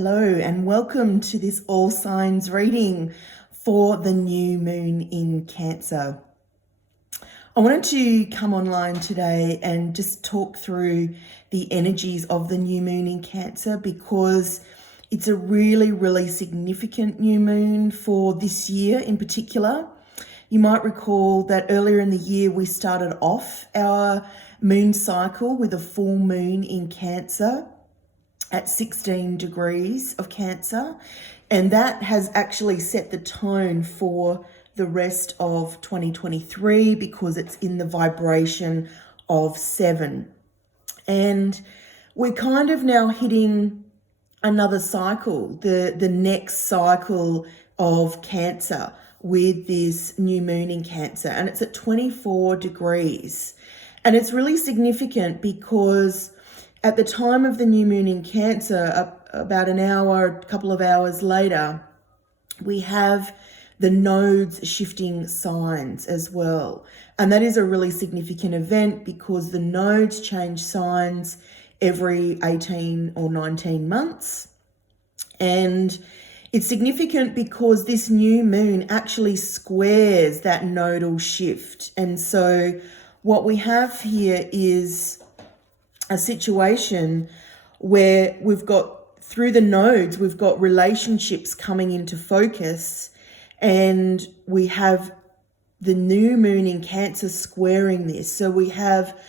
Hello and welcome to this all signs reading for the new moon in Cancer. I wanted to come online today and just talk through the energies of the new moon in Cancer because it's a really significant new moon for this year in particular. You might recall that earlier in the year we started off our moon cycle with a full moon in Cancer at 16 degrees of Cancer, and that has actually set the tone for the rest of 2023 because it's in the vibration of 7. And we're kind of now hitting another cycle, the next cycle of Cancer with this new moon in Cancer, and it's at 24 degrees. And it's really significant because at the time of the new moon in Cancer, about an hour, a couple of hours later, we have the nodes shifting signs as well. And that is a really significant event because the nodes change signs every 18 or 19 months. And it's significant because this new moon actually squares that nodal shift. And so what we have here is a situation where we've got, through the nodes, we've got relationships coming into focus, and we have the new moon in Cancer squaring this. So we have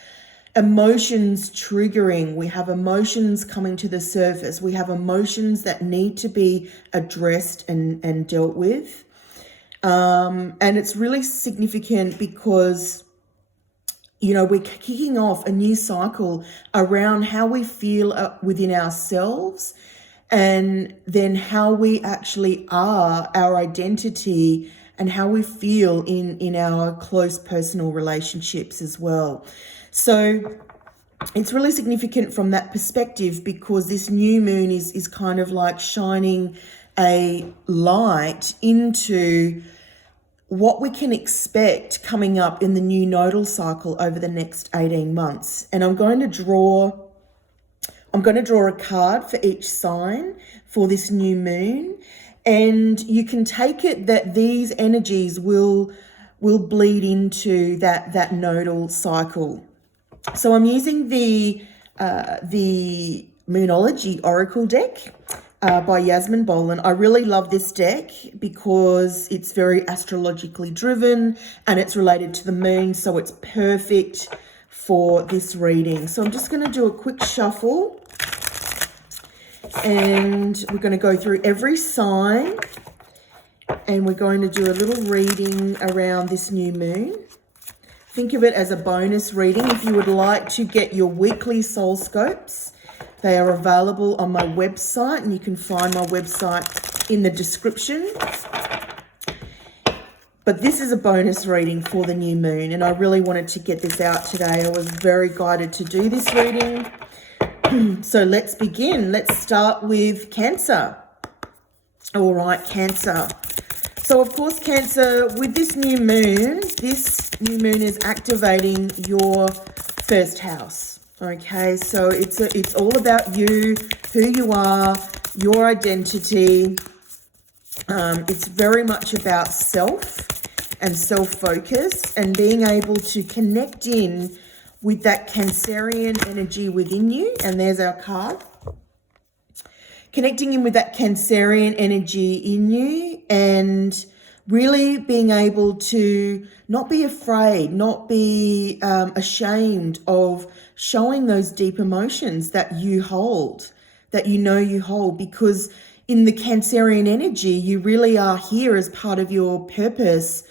emotions triggering, we have emotions coming to the surface, we have emotions that need to be addressed and dealt with. And it's really significant because we're kicking off a new cycle around how we feel within ourselves, and then how we actually are, our identity, and how we feel in our close personal relationships as well. So it's really significant from that perspective because this new moon is kind of like shining a light into what we can expect coming up in the new nodal cycle over the next 18 months. And I'm going to draw a card for each sign for this new moon. And you can take it that these energies will bleed into that nodal cycle. So I'm using the Moonology Oracle deck by Yasmin Boland. I really love this deck because it's very astrologically driven and it's related to the moon, so it's perfect for this reading. So I'm just going to do a quick shuffle and we're going to go through every sign and we're going to do a little reading around this new moon. Think of it as a bonus reading. If you would like to get your weekly soul scopes, they are available on my website, and you can find my website in the description. But this is a bonus reading for the new moon, and I really wanted to get this out today. I was very guided to do this reading. So let's begin. Let's start with Cancer. All right, Cancer. So of course, Cancer, with this new moon is activating your first house. Okay, so it's all about you, who you are, your identity. It's very much about self and self-focus and being able to connect in with that Cancerian energy within you. And there's our card. Connecting in with that Cancerian energy in you and really being able to not be afraid, not be ashamed of showing those deep emotions that you hold, that you hold, because in the Cancerian energy, you really are here as part of your purpose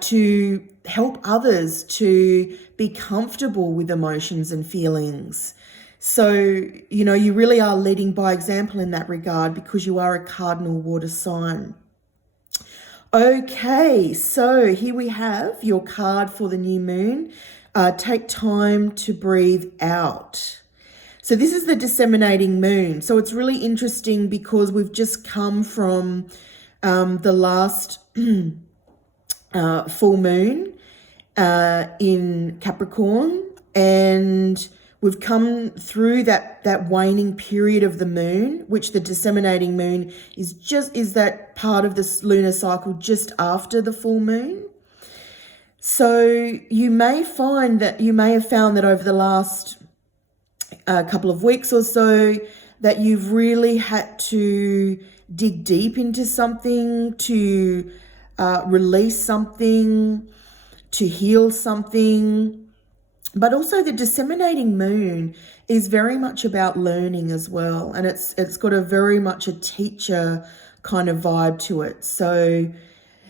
to help others to be comfortable with emotions and feelings. So, you really are leading by example in that regard because you are a cardinal water sign. Okay, so here we have your card for the new moon. Take time to breathe out. So this is the disseminating moon. So it's really interesting because we've just come from the last full moon in Capricorn, and We've come through that waning period of the moon, which the disseminating moon is that part of this lunar cycle just after the full moon. So you may have found that over the last couple of weeks or so that you've really had to dig deep into something, to release something, to heal something. But also the disseminating moon is very much about learning as well. And it's got very much a teacher kind of vibe to it. So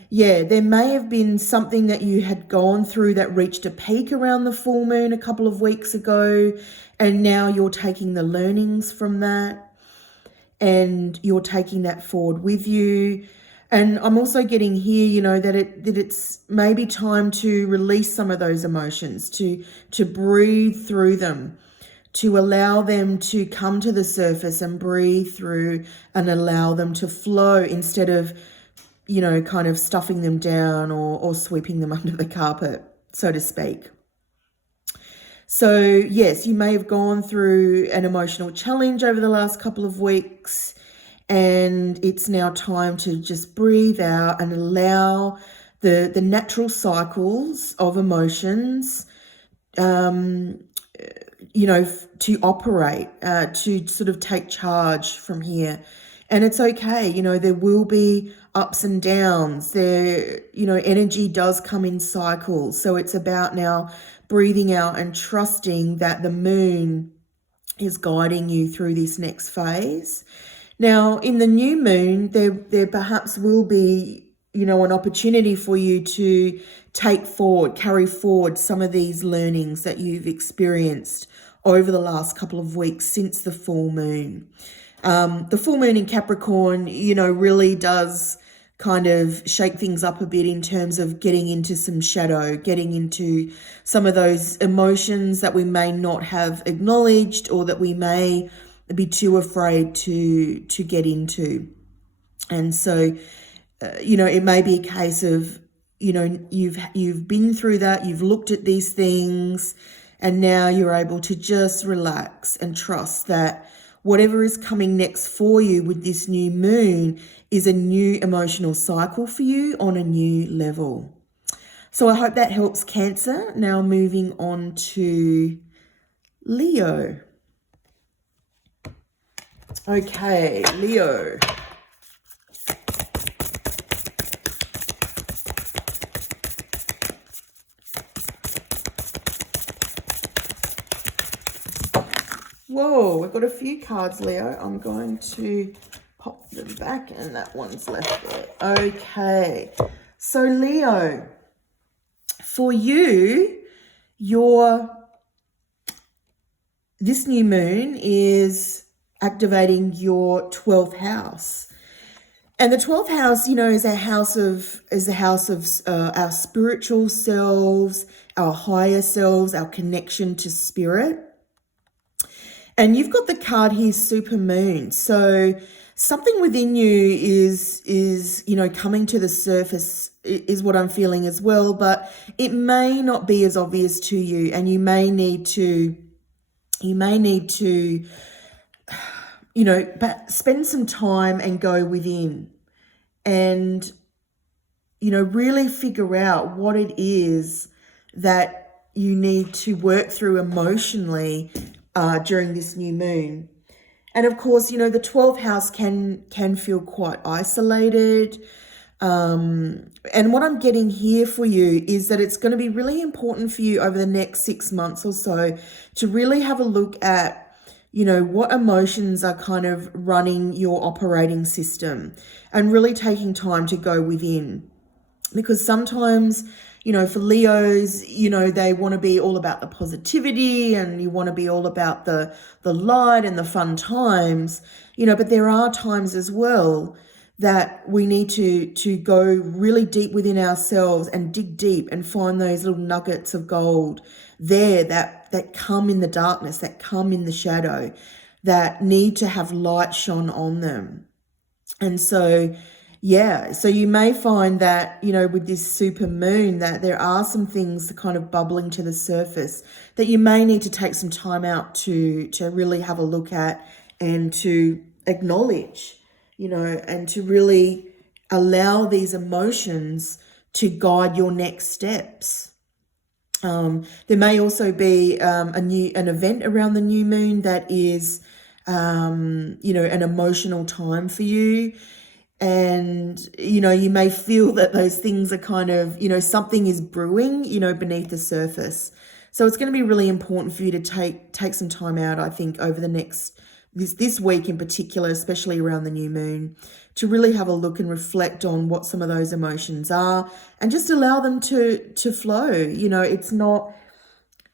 yeah, there may have been something that you had gone through that reached a peak around the full moon a couple of weeks ago. And now you're taking the learnings from that and you're taking that forward with you. And I'm also getting here, that it's maybe time to release some of those emotions, to breathe through them, to allow them to come to the surface and breathe through and allow them to flow instead of, kind of stuffing them down or sweeping them under the carpet, so to speak. So yes, you may have gone through an emotional challenge over the last couple of weeks, and it's now time to just breathe out and allow the natural cycles of emotions, to operate, to sort of take charge from here. And it's okay, there will be ups and downs. There, energy does come in cycles. So it's about now breathing out and trusting that the moon is guiding you through this next phase. Now, in the new moon, there perhaps will be, an opportunity for you to carry forward some of these learnings that you've experienced over the last couple of weeks since the full moon. The full moon in Capricorn, really does kind of shake things up a bit in terms of getting into some shadow, getting into some of those emotions that we may not have acknowledged or that we may be too afraid to get into. And so, it may be a case of, you've been through that, you've looked at these things, and now you're able to just relax and trust that whatever is coming next for you with this new moon is a new emotional cycle for you on a new level. So I hope that helps, Cancer. Now moving on to Leo. Okay, Leo. Whoa, we've got a few cards, Leo. I'm going to pop them back and that one's left there. Okay, so Leo, for you, this new moon is activating your 12th house. And the 12th house, is a house of our spiritual selves, our higher selves, our connection to spirit. And you've got the card here, super moon. So something within you is coming to the surface is what I'm feeling as well, but it may not be as obvious to you, and you may need to but spend some time and go within and, really figure out what it is that you need to work through emotionally during this new moon. And of course, the 12th house can feel quite isolated. And what I'm getting here for you is that it's going to be really important for you over the next 6 months or so to really have a look at what emotions are kind of running your operating system and really taking time to go within. Because sometimes, for Leos, they want to be all about the positivity and you want to be all about the light and the fun times, but there are times as well that we need to go really deep within ourselves and dig deep and find those little nuggets of gold there that come in the darkness, that come in the shadow, that need to have light shone on them. And so, yeah, so you may find that, with this super moon, that there are some things kind of bubbling to the surface that you may need to take some time out to really have a look at and to acknowledge, and to really allow these emotions to guide your next steps. There may also be an event around the new moon that is, an emotional time for you. And, you may feel that those things are kind of, something is brewing, beneath the surface. So it's going to be really important for you to take some time out, I think, over the next, this week in particular, especially around the new moon, to really have a look and reflect on what some of those emotions are and just allow them to flow.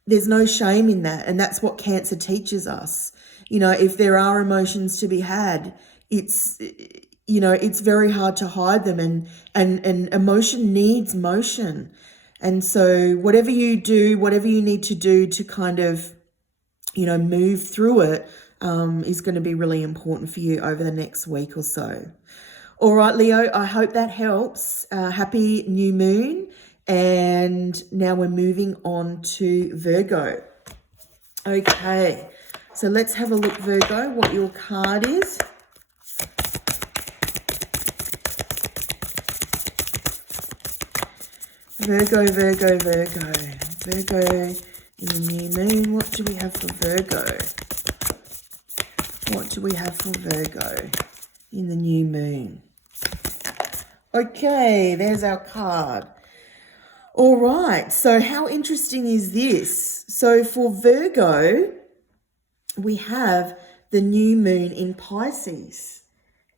There's no shame in that. And that's what Cancer teaches us. If there are emotions to be had, it's very hard to hide them, and emotion needs motion. And so whatever you do, whatever you need to do to kind of, move through it, is going to be really important for you over the next week or so. All right, Leo, I hope that helps. Happy new moon. And now we're moving on to Virgo. Okay, so let's have a look, Virgo, what your card is. Virgo, Virgo, Virgo. Virgo in the new moon. What do we have for Virgo? What do we have for Virgo in the new moon? Okay, there's our card. All right, so how interesting is this? So for Virgo, we have the new moon in Pisces.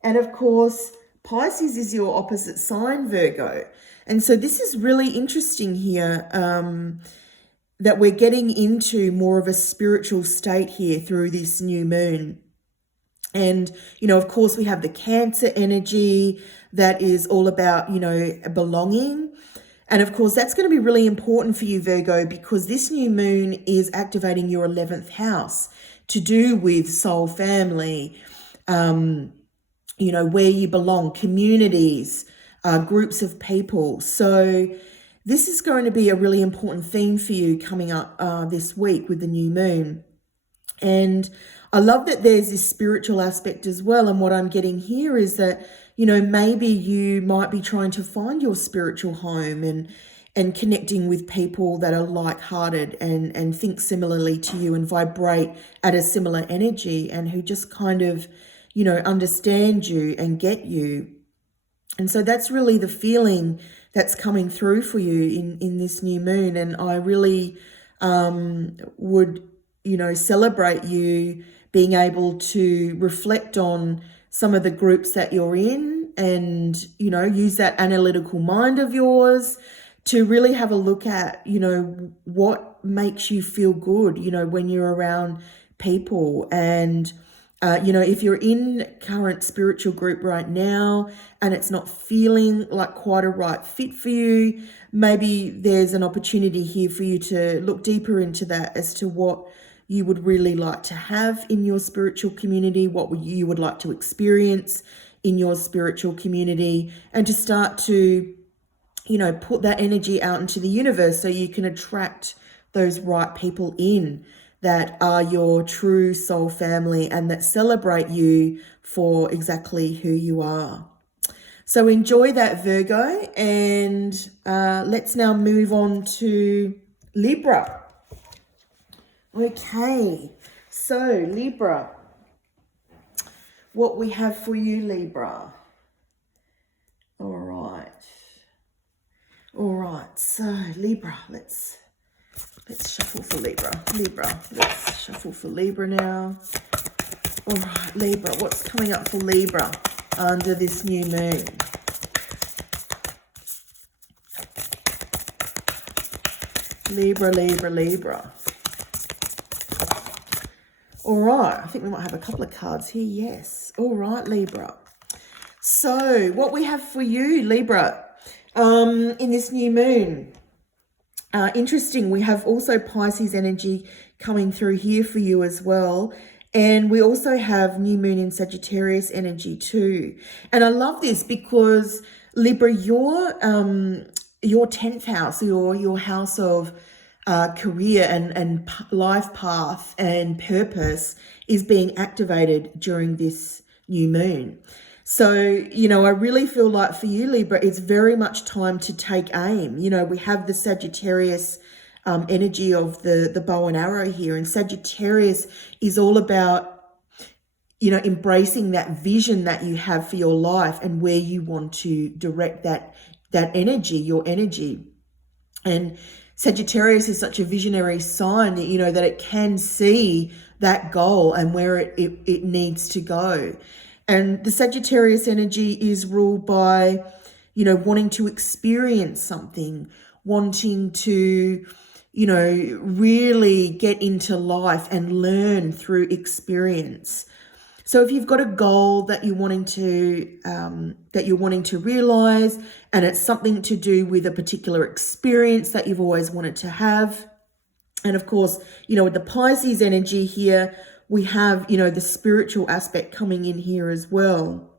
And of course, Pisces is your opposite sign, Virgo. And so this is really interesting here, that we're getting into more of a spiritual state here through this new moon. And, of course, we have the Cancer energy that is all about, belonging. And of course, that's going to be really important for you, Virgo, because this new moon is activating your 11th house to do with soul family, where you belong, communities, groups of people. So this is going to be a really important theme for you coming up this week with the new moon. And I love that there's this spiritual aspect as well. And what I'm getting here is that, maybe you might be trying to find your spiritual home and connecting with people that are like-hearted and think similarly to you and vibrate at a similar energy and who just kind of, understand you and get you. And so that's really the feeling that's coming through for you in this new moon. And I really would, celebrate you being able to reflect on some of the groups that you're in and, use that analytical mind of yours to really have a look at, what makes you feel good, when you're around people. And if you're in current spiritual group right now and it's not feeling like quite a right fit for you, maybe there's an opportunity here for you to look deeper into that as to what you would really like to have in your spiritual community, what you would like to experience in your spiritual community, and to start to, put that energy out into the universe so you can attract those right people in that are your true soul family and that celebrate you for exactly who you are. So enjoy that, Virgo, and let's now move on to Libra. Okay, so Libra, what we have for you, Libra. All right, so Libra, let's shuffle for Libra. Let's shuffle for Libra now. All right, Libra, what's coming up for Libra under this new moon? Libra, Libra, Libra. All right, I think we might have a couple of cards here. Yes. All right, Libra. So what we have for you, Libra, in this new moon. Interesting, we have also Pisces energy coming through here for you as well. And we also have new moon in Sagittarius energy too. And I love this because Libra, your 10th house, your house of career and life path and purpose is being activated during this new moon. So, I really feel like for you, Libra, it's very much time to take aim. We have the Sagittarius energy of the bow and arrow here, and Sagittarius is all about embracing that vision that you have for your life and where you want to direct that energy, your energy. And Sagittarius is such a visionary sign that, that it can see that goal and where it needs to go. And the Sagittarius energy is ruled by, wanting to experience something, wanting to, really get into life and learn through experience. So if you've got a goal that you're wanting to realize, and it's something to do with a particular experience that you've always wanted to have, and of course, with the Pisces energy here, we have, the spiritual aspect coming in here as well.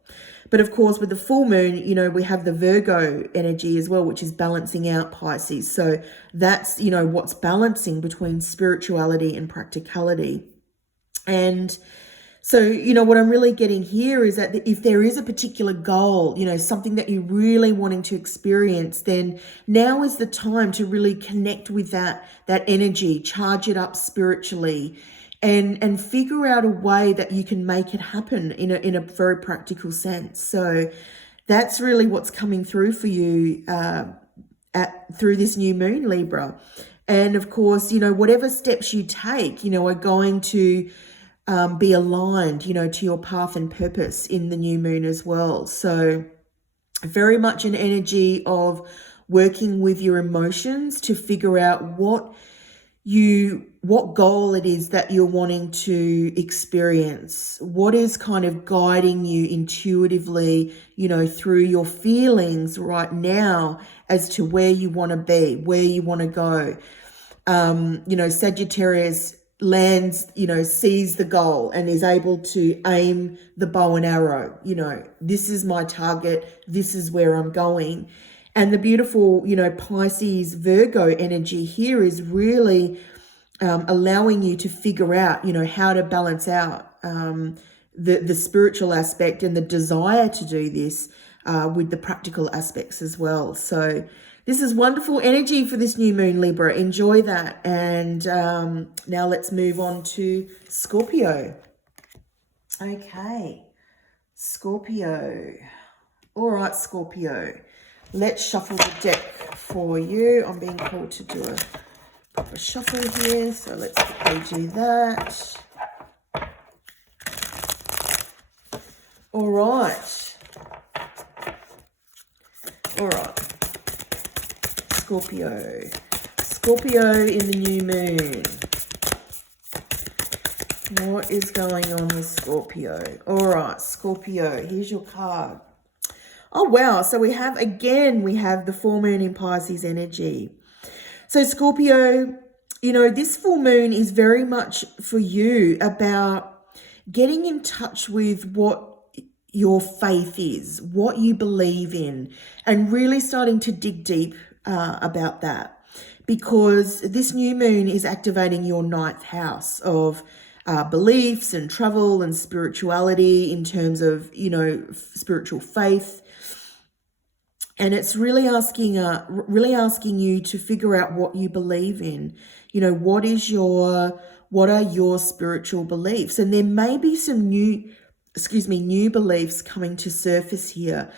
But of course, with the full moon, we have the Virgo energy as well, which is balancing out Pisces. So that's, what's balancing between spirituality and practicality. And so, what I'm really getting here is that if there is a particular goal, something that you're really wanting to experience, then now is the time to really connect with that energy, charge it up spiritually, and figure out a way that you can make it happen in a very practical sense. So that's really what's coming through for you through this new moon, Libra. And of course, whatever steps you take, are going to be aligned, to your path and purpose in the new moon as well. So very much an energy of working with your emotions to figure out what goal it is that you're wanting to experience, what is kind of guiding you intuitively, through your feelings right now as to where you want to be, where you want to go. Sagittarius lands, sees the goal and is able to aim the bow and arrow. This is my target. This is where I'm going. And the beautiful, Pisces Virgo energy here is really allowing you to figure out, how to balance out the spiritual aspect and the desire to do this with the practical aspects as well. So this is wonderful energy for this new moon, Libra. Enjoy that. And now let's move on to Scorpio. Okay, Scorpio. All right, Scorpio. Let's shuffle the deck for you. I'm being called to do a proper shuffle here, so let's quickly do that. All right. All right. Scorpio. Scorpio in the new moon. What is going on with Scorpio? All right, Scorpio. Here's your card. Oh, wow. So we have the full moon in Pisces energy. So Scorpio, this full moon is very much for you about getting in touch with what your faith is, what you believe in, and really starting to dig deep about that. Because this new moon is activating your 9th house of beliefs and travel and spirituality in terms of, spiritual faith. And it's really asking you to figure out what you believe in. What are your spiritual beliefs? And there may be some new beliefs coming to surface here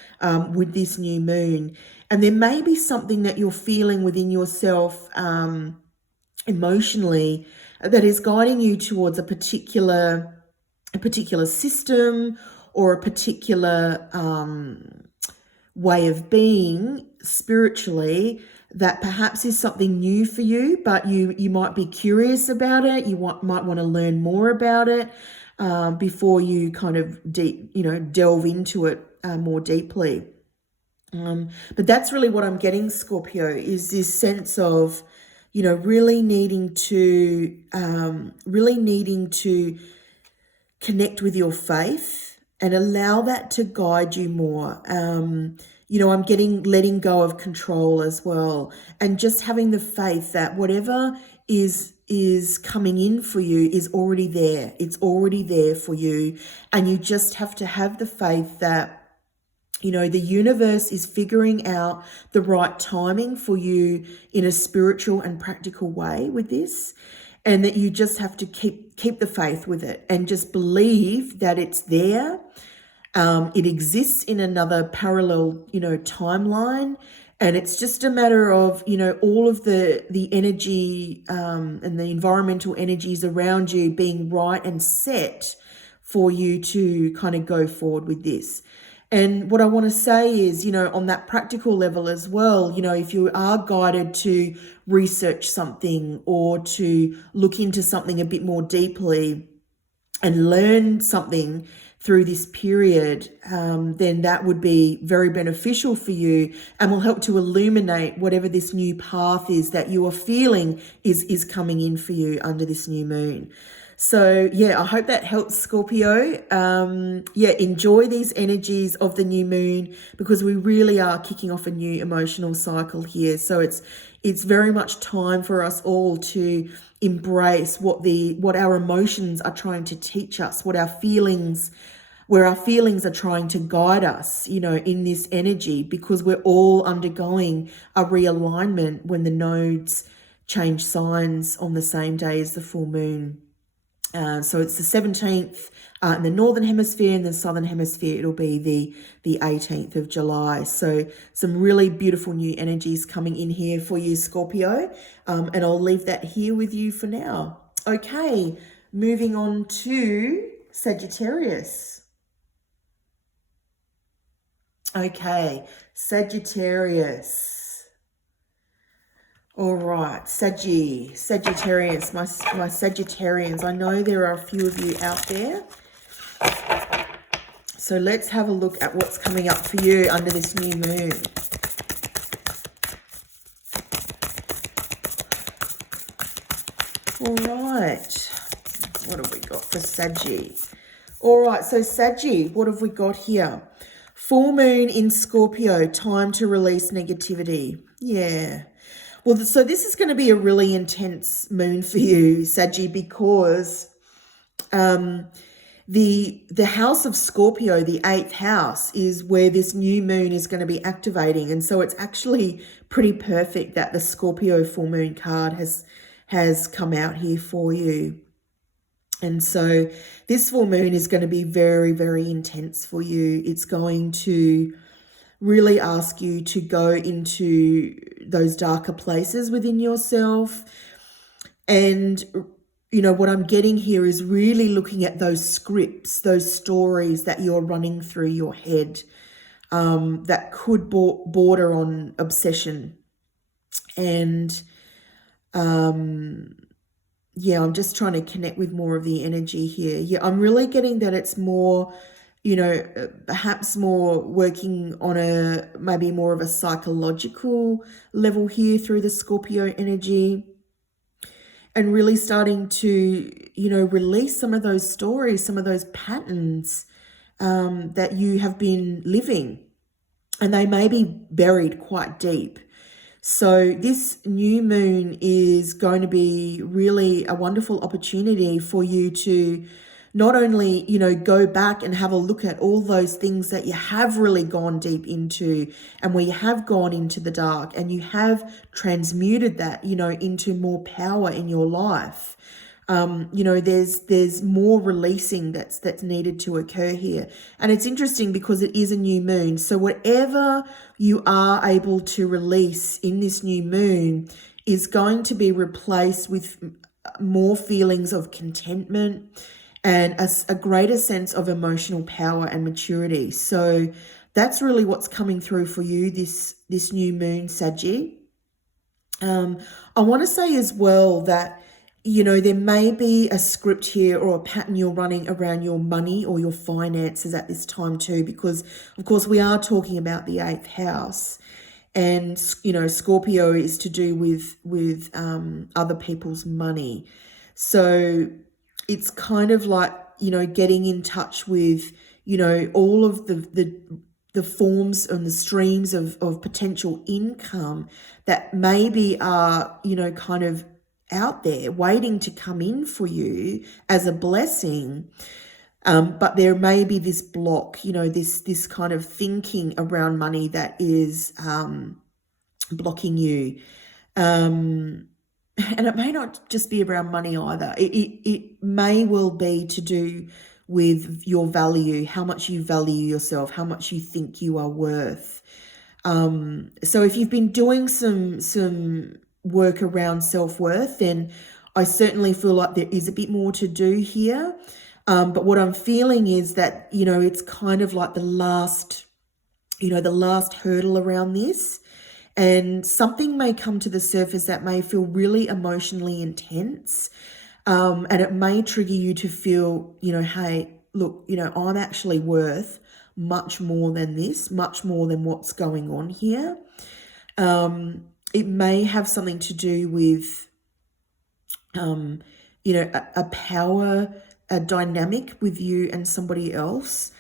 with this new moon. And there may be something that you're feeling within yourself emotionally that is guiding you towards a particular system or a particular way of being spiritually that perhaps is something new for you, but you might be curious about it. You might want to learn more about it before you kind of delve into it more deeply. But that's really what I'm getting, Scorpio, is this sense of, really needing to connect with your faith and allow that to guide you more. I'm letting go of control as well, and just having the faith that whatever is coming in for you is already there. It's already there for you. And you just have to have the faith that, the universe is figuring out the right timing for you in a spiritual and practical way with this. And that you just have to keep the faith with it and just believe that it's there. It exists in another parallel, timeline. And it's just a matter of, all of the energy and the environmental energies around you being right and set for you to kind of go forward with this. And what I want to say is, on that practical level as well, if you are guided to research something or to look into something a bit more deeply and learn something through this period, then that would be very beneficial for you and will help to illuminate whatever this new path is that you are feeling is coming in for you under this new moon. So I hope that helps, Scorpio. Enjoy these energies of the new moon, because we really are kicking off a new emotional cycle here. So it's very much time for us all to embrace what our emotions are trying to teach us, where our feelings are trying to guide us, in this energy, because we're all undergoing a realignment when the nodes change signs on the same day as the full moon. So it's the 17th in the Northern Hemisphere, and the Southern Hemisphere, it'll be the 18th of July. So some really beautiful new energies coming in here for you, Scorpio. And I'll leave that here with you for now. Okay, moving on to Sagittarius. Okay, Sagittarius. All right, Sagittarius, my Sagittarians. I know there are a few of you out there. So let's have a look at what's coming up for you under this new moon. All right, what have we got for Saggy? All right, so Saggy, what have we got here? Full moon in Scorpio, time to release negativity. Yeah. Well, so this is going to be a really intense moon for you, Saggy, because the house of Scorpio, the 8th house, is where this new moon is going to be activating. And so it's actually pretty perfect that the Scorpio full moon card has come out here for you. And so this full moon is going to be very, very intense for you. It's going to really ask you to go into those darker places within yourself. And, what I'm getting here is really looking at those scripts, those stories that you're running through your head that could border on obsession. And, I'm just trying to connect with more of the energy here. Yeah, I'm really getting that it's more, perhaps more working on maybe more of a psychological level here through the Scorpio energy, and really starting to, release some of those stories, some of those patterns that you have been living, and they may be buried quite deep. So this new moon is going to be really a wonderful opportunity for you to not only, go back and have a look at all those things that you have really gone deep into, and where you have gone into the dark and you have transmuted that, into more power in your life. There's more releasing that's needed to occur here. And it's interesting because it is a new moon. So whatever you are able to release in this new moon is going to be replaced with more feelings of contentment and a greater sense of emotional power and maturity. So that's really what's coming through for you this new moon, Saggy. I want to say as well that, there may be a script here or a pattern you're running around your money or your finances at this time too, because of course we are talking about the 8th house, and, Scorpio is to do with other people's money. So it's kind of like, getting in touch with, all of the forms and the streams of potential income that maybe are, kind of out there waiting to come in for you as a blessing. But there may be this block, this kind of thinking around money that is blocking you. And it may not just be around money either. It may well be to do with your value, how much you value yourself, how much you think you are worth. So if you've been doing some work around self-worth, then I certainly feel like there is a bit more to do here. But what I'm feeling is that, it's kind of like the last hurdle around this. And something may come to the surface that may feel really emotionally intense. And it may trigger you to feel, hey, look, I'm actually worth much more than this, much more than what's going on here. It may have something to do with, a power, a dynamic with you and somebody else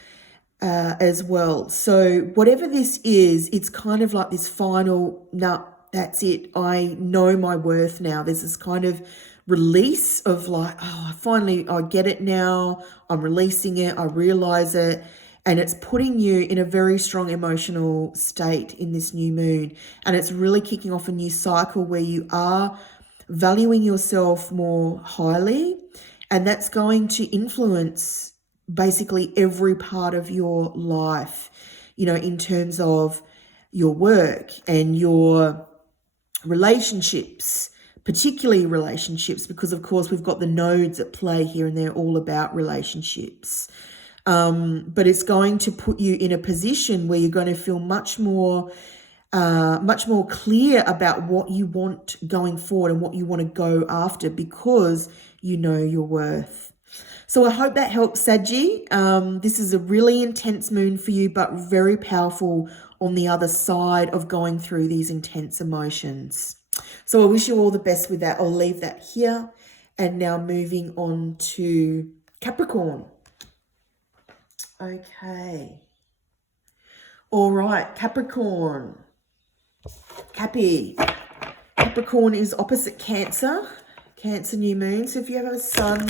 as well. So whatever this is, it's kind of like this final, that's it. I know my worth now. There's this kind of release of like, finally, I get it now. I'm releasing it. I realize it. And it's putting you in a very strong emotional state in this new moon. And it's really kicking off a new cycle where you are valuing yourself more highly. And that's going to influence basically every part of your life, in terms of your work and your relationships, particularly relationships, because of course we've got the nodes at play here and they're all about relationships. But it's going to put you in a position where you're going to feel much more clear about what you want going forward and what you want to go after, because you know your worth. So I hope that helps, Saggy. This is a really intense moon for you, but very powerful on the other side of going through these intense emotions. So I wish you all the best with that. I'll leave that here. And now moving on to Capricorn. Okay. All right, Capricorn. Capricorn is opposite Cancer. Cancer new moon. So if you have a sun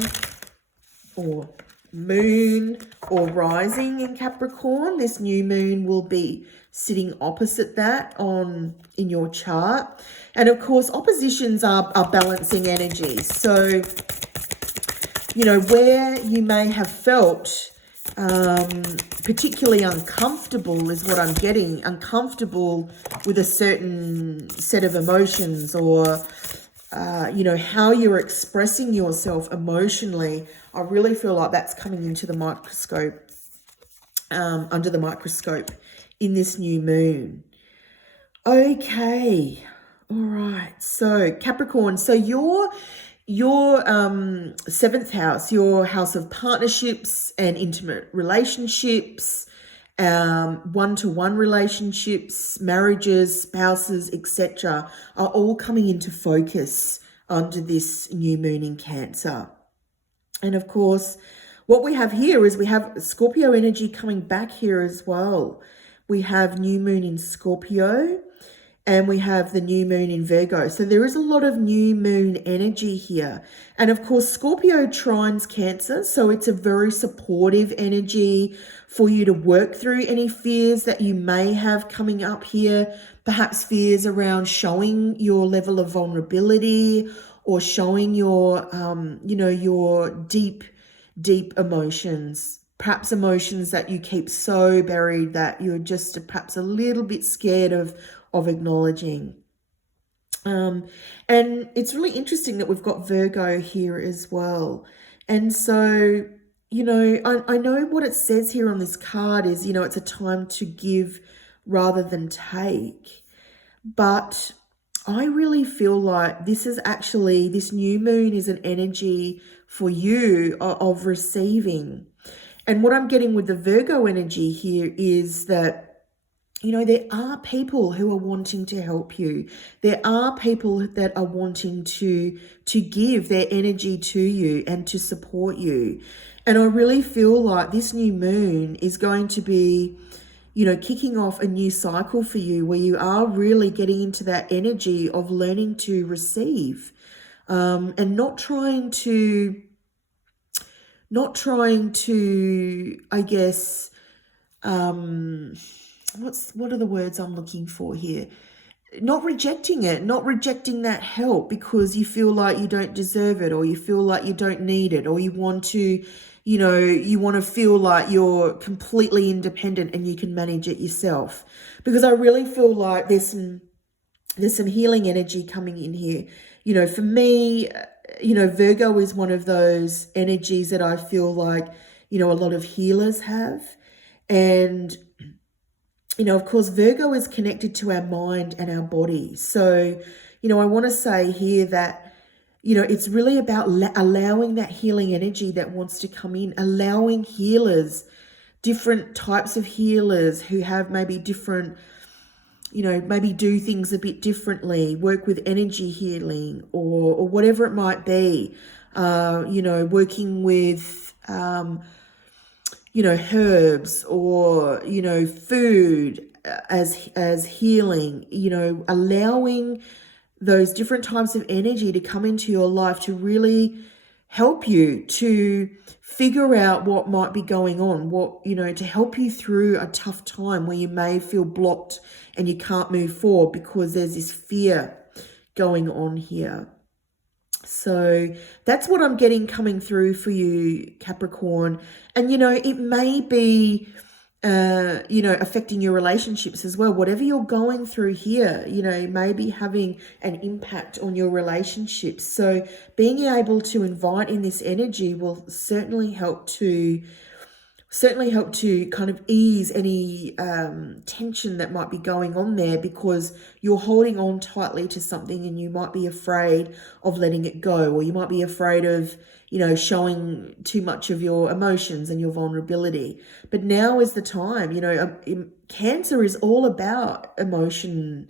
or moon or rising in Capricorn, this new moon will be sitting opposite that in your chart. And of course, oppositions are balancing energies. So, where you may have felt particularly uncomfortable is what I'm getting, uncomfortable with a certain set of emotions, or how you're expressing yourself emotionally. I really feel like that's coming into the microscope, under the microscope in this new moon. Okay. All right. So Capricorn, so your seventh house, your house of partnerships and intimate relationships, one-to-one relationships, marriages, spouses, etc., are all coming into focus under this new moon in Cancer. And of course, what we have here is we have Scorpio energy coming back here as well. We have new moon in Scorpio, and we have the new moon in Virgo. So there is a lot of new moon energy here. And of course, Scorpio trines Cancer. So it's a very supportive energy for you to work through any fears that you may have coming up here. Perhaps fears around showing your level of vulnerability, or showing your, your deep emotions. Perhaps emotions that you keep so buried that you're just perhaps a little bit scared of acknowledging. And it's really interesting that we've got Virgo here as well. And so, I know what it says here on this card is, it's a time to give rather than take. But I really feel like this new moon is an energy for you of receiving. And what I'm getting with the Virgo energy here is that, there are people who are wanting to help you. There are people that are wanting to give their energy to you and to support you. And I really feel like this new moon is going to be, you know, kicking off a new cycle for you where you are really getting into that energy of learning to receive, and not trying to, I guess, what are the words I'm looking for here? Not rejecting it, not rejecting that help because you feel like you don't deserve it, or you feel like you don't need it, or you want to, you know, you want to feel like you're completely independent and you can manage it yourself. Because I really feel like there's some healing energy coming in here. You know, for me, you know, Virgo is one of those energies that I feel like, you know, a lot of healers have. And you know, of course, Virgo is connected to our mind and our body. So, you know, I want to say here that, you know, it's really about allowing that healing energy that wants to come in, allowing healers, different types of healers who have maybe different, you know, maybe do things a bit differently, work with energy healing or whatever it might be, you know, working with, you know, herbs or, you know, food as healing, you know, allowing those different types of energy to come into your life to really help you to figure out what might be going on, what, you know, to help you through a tough time where you may feel blocked and you can't move forward because there's this fear going on here. So that's what I'm getting coming through for you, Capricorn. And, you know, it may be, you know, affecting your relationships as well. Whatever you're going through here, you know, may be having an impact on your relationships. So being able to invite in this energy will certainly help to kind of ease any tension that might be going on there, because you're holding on tightly to something and you might be afraid of letting it go, or you might be afraid of, you know, showing too much of your emotions and your vulnerability. But now is the time. You know, Cancer is all about emotional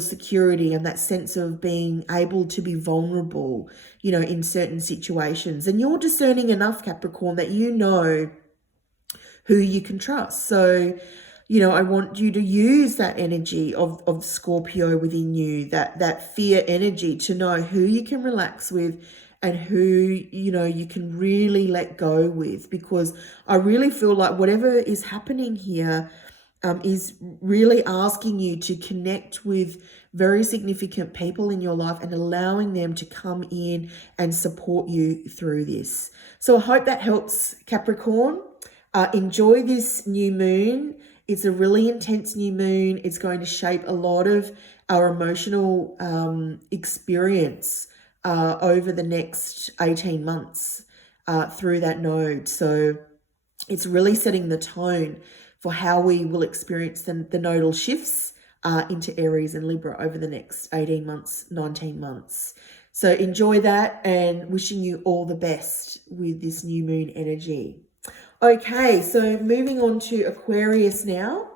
security and that sense of being able to be vulnerable, you know, in certain situations. And you're discerning enough, Capricorn, that you know who you can trust. So, you know, I want you to use that energy of Scorpio within you, that fear energy, to know who you can relax with and who, you know, you can really let go with. Because I really feel like whatever is happening here is really asking you to connect with very significant people in your life and allowing them to come in and support you through this. So I hope that helps, Capricorn. Enjoy this new moon. It's a really intense new moon. It's going to shape a lot of our emotional experience over the next 18 months through that node. So it's really setting the tone for how we will experience the nodal shifts into Aries and Libra over the next 18 months, 19 months. So enjoy that, and wishing you all the best with this new moon energy. Okay, so moving on to Aquarius now.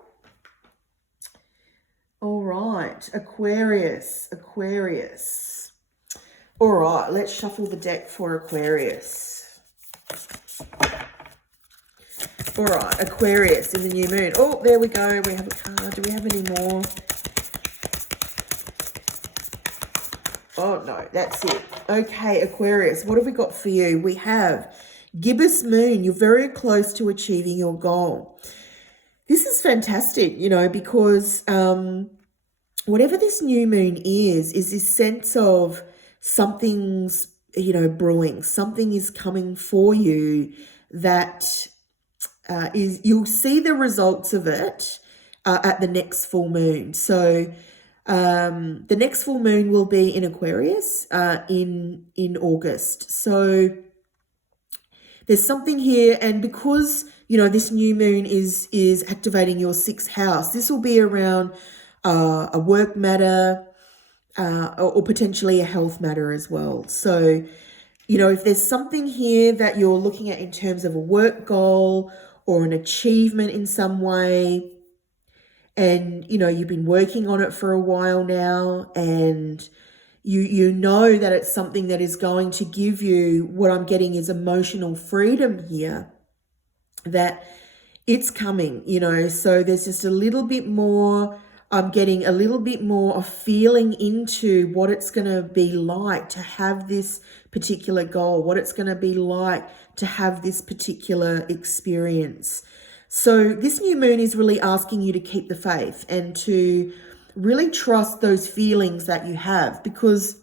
All right, Aquarius. All right, let's shuffle the deck for Aquarius. All right, Aquarius in the new moon. Oh, there we go. We have a card. Do we have any more? Oh, no, that's it. Okay, Aquarius, what have we got for you? We have gibbous moon. You're very close to achieving your goal. This is fantastic, you know, because whatever this new moon is this sense of something's, you know, brewing. Something is coming for you that is, you'll see the results of it at the next full moon. So the next full moon will be in Aquarius in August. So there's something here, and because, you know, this new moon is activating your 6th house, this will be around a work matter or potentially a health matter as well. So, you know, if there's something here that you're looking at in terms of a work goal or an achievement in some way, and, you know, you've been working on it for a while now, and you know that it's something that is going to give you, what I'm getting is emotional freedom here, that it's coming, so there's just a little bit more, I'm getting a little bit more of feeling into what it's going to be like to have this particular goal, what it's going to be like to have this particular experience. So this new moon is really asking you to keep the faith and to really trust those feelings that you have, because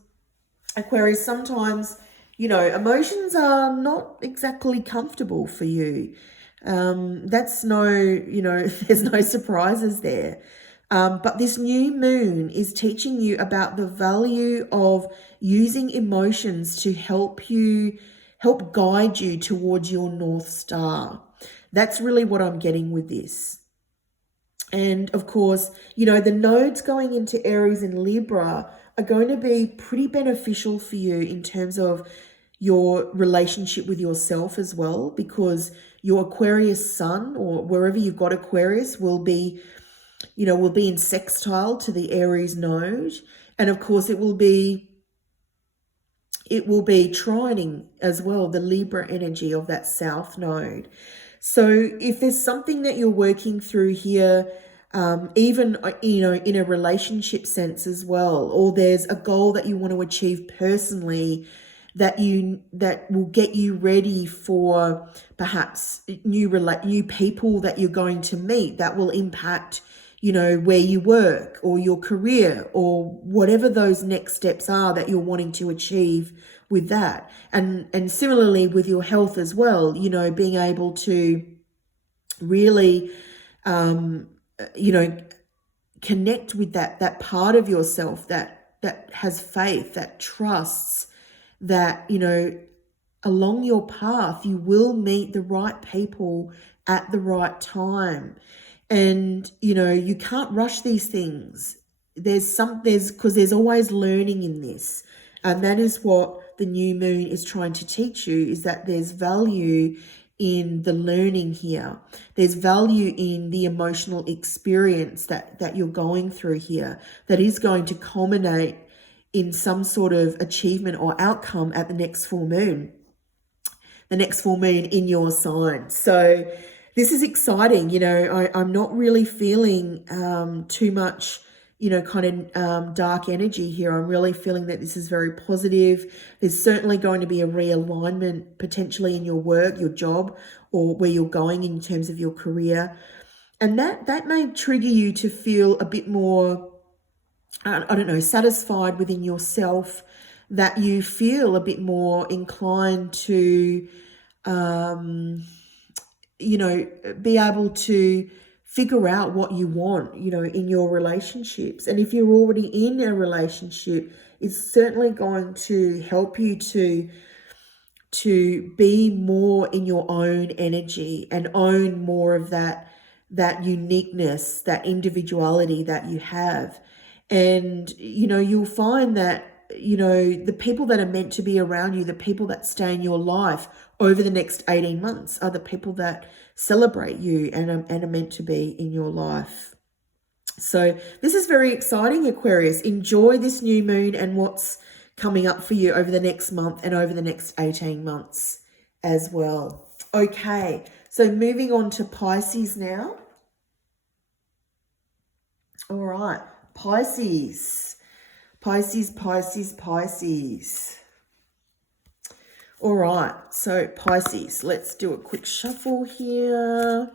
Aquarius, sometimes, emotions are not exactly comfortable for you. That's there's no surprises there. But this new moon is teaching you about the value of using emotions to help guide you towards your North Star. That's really what I'm getting with this. And of course, the nodes going into Aries and Libra are going to be pretty beneficial for you in terms of your relationship with yourself as well, because your Aquarius sun, or wherever you've got Aquarius, will be in sextile to the Aries node. And of course, it will be trining as well, the Libra energy of that south node. So if there's something that you're working through here, even, in a relationship sense as well, or there's a goal that you want to achieve personally that will get you ready for perhaps new people that you're going to meet that will impact, where you work or your career or whatever those next steps are that you're wanting to achieve with that. And similarly with your health as well, being able to really, connect with that part of yourself that has faith, that trusts that, along your path, you will meet the right people at the right time. And, you can't rush these things. Because there's always learning in this. And that is what the new moon is trying to teach you, is that there's value in the learning here. There's value in the emotional experience that you're going through here, that is going to culminate in some sort of achievement or outcome at the next full moon in your sign. So this is exciting. I'm not really feeling too much, dark energy here. I'm really feeling that this is very positive. There's certainly going to be a realignment potentially in your work, your job, or where you're going in terms of your career. And that may trigger you to feel a bit more, satisfied within yourself, that you feel a bit more inclined to, be able to figure out what you want, in your relationships. And if you're already in a relationship, it's certainly going to help you to be more in your own energy and own more of that uniqueness, that individuality that you have. And, you'll find that, the people that are meant to be around you, the people that stay in your life over the next 18 months are the people that celebrate you and are meant to be in your life. So this is very exciting, Aquarius. Enjoy this new moon and what's coming up for you over the next month and over the next 18 months as well. Okay, so moving on to Pisces now. All right, Pisces. All right, so Pisces, let's do a quick shuffle here.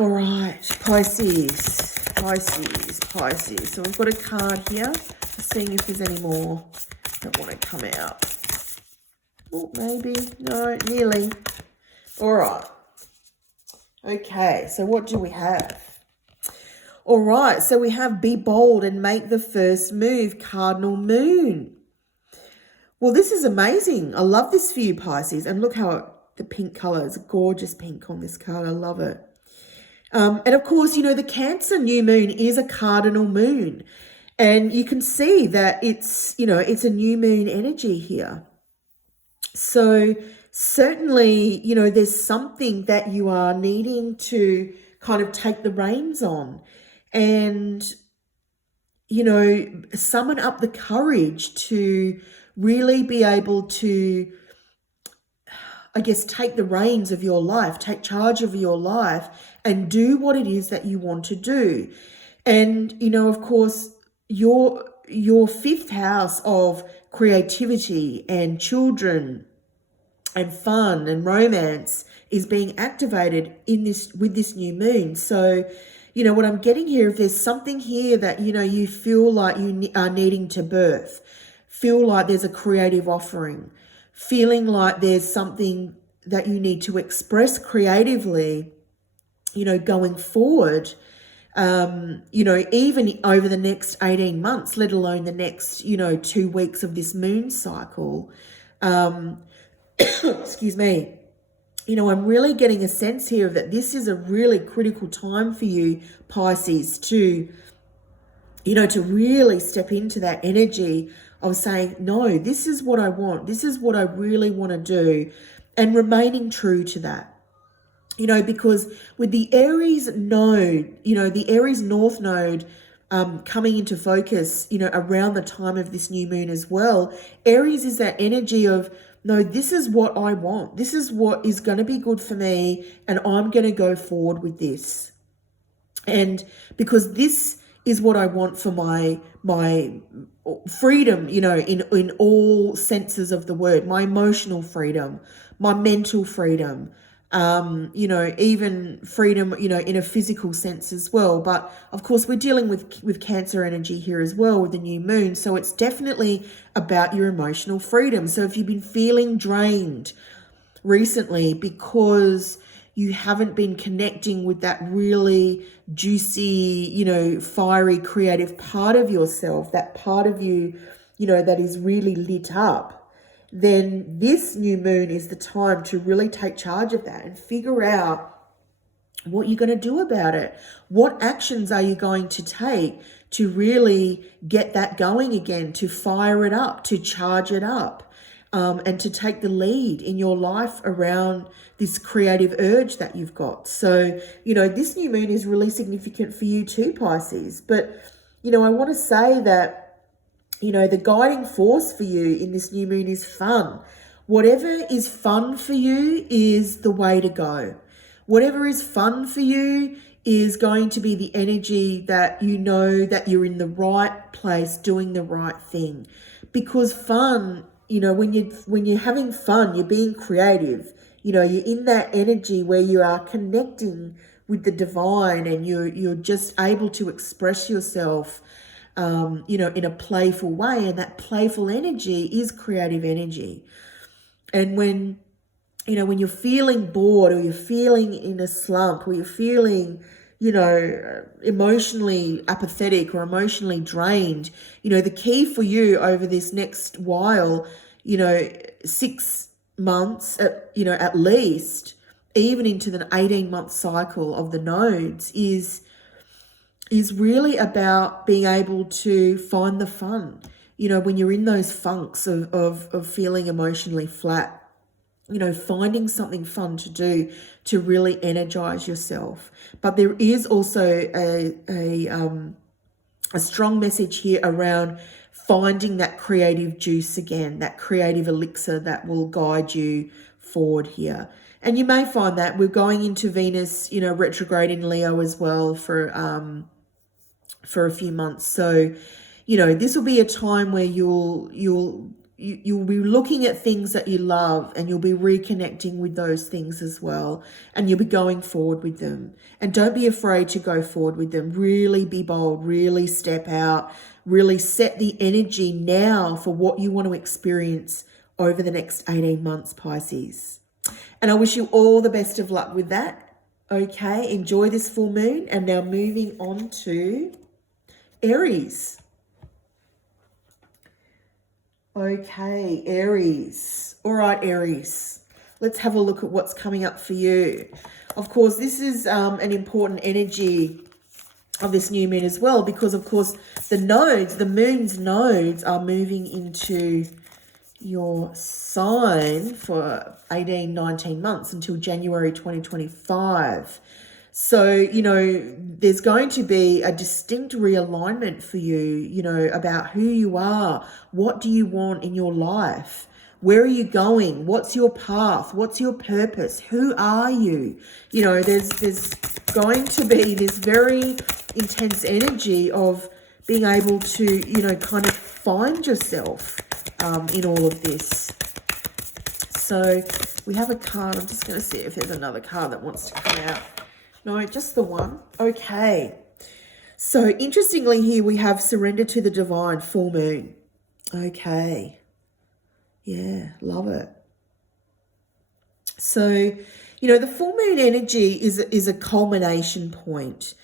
All right, Pisces. So we've got a card here. Just seeing if there's any more that want to come out. Oh, maybe. No, nearly. All right. Okay, so what do we have? All right, so we have be bold and make the first move, cardinal moon. Well, this is amazing. I love this for you, Pisces. And look how the pink color is gorgeous pink on this card. I love it. And of course, the Cancer new moon is a cardinal moon. And you can see that it's a new moon energy here. So certainly, there's something that you are needing to kind of take the reins on. And, summon up the courage to really be able to, I guess, take the reins of your life, take charge of your life, and do what it is that you want to do. And, of course, your fifth house of creativity and children and fun and romance is being activated with this new moon. So, what I'm getting here, if there's something here that, you feel like you are needing to birth, feel like there's a creative offering, feeling like there's something that you need to express creatively, going forward, even over the next 18 months, let alone the next, 2 weeks of this moon cycle, excuse me, I'm really getting a sense here that this is a really critical time for you, Pisces, to really step into that energy of saying, no, this is what I want. This is what I really want to do, and remaining true to that. Because with the Aries node, the Aries North node coming into focus, around the time of this new moon as well, Aries is that energy of, no, this is what I want. This is what is going to be good for me, and I'm going to go forward with this. And because this is what I want for my freedom, in all senses of the word, my emotional freedom, my mental freedom, even freedom, in a physical sense as well. But of course, we're dealing with Cancer energy here as well with the new moon. So it's definitely about your emotional freedom. So if you've been feeling drained recently because you haven't been connecting with that really juicy, fiery, creative part of yourself, that part of you, that is really lit up, then this new moon is the time to really take charge of that and figure out what you're going to do about it. What actions are you going to take to really get that going again, to fire it up, to charge it up, and to take the lead in your life around this creative urge that you've got. So, this new moon is really significant for you too, Pisces. But, I want to say that, the guiding force for you in this new moon is fun. Whatever is fun for you is the way to go. Whatever is fun for you is going to be the energy that that you're in the right place doing the right thing. Because fun, when you're having fun, you're being creative. You're in that energy where you are connecting with the divine, and you're just able to express yourself in a playful way, and that playful energy is creative energy. And when you're feeling bored, or you're feeling in a slump, or you're feeling, emotionally apathetic or emotionally drained, the key for you over this next while, 6 months, at least, even into the 18-month cycle of the nodes, is really about being able to find the fun. When you're in those funks of feeling emotionally flat, finding something fun to do to really energize yourself. But there is also a strong message here around finding that creative juice again, that creative elixir that will guide you forward here. And you may find that we're going into Venus, retrograde in Leo as well for a few months. So, this will be a time where you'll be looking at things that you love, and you'll be reconnecting with those things as well, and you'll be going forward with them. And don't be afraid to go forward with them. Really be bold, really step out, really set the energy now for what you want to experience over the next 18 months, Pisces. And I wish you all the best of luck with that. Okay, enjoy this full moon. And now moving on to Aries. Okay, Aries. All right, Aries. Let's have a look at what's coming up for you. Of course, this is an important energy of this new moon as well, because, of course, the moon's nodes are moving into your sign for 18, 19 months until January 2025. So, there's going to be a distinct realignment for you, about who you are. What do you want in your life? Where are you going? What's your path? What's your purpose? Who are you? There's going to be this very intense energy of being able to, kind of find yourself in all of this. So we have a card. I'm just going to see if there's another card that wants to come out. No, just the one. Okay. So interestingly here we have surrender to the divine, full moon. Okay. Yeah, love it. So, the full moon energy is a culmination point.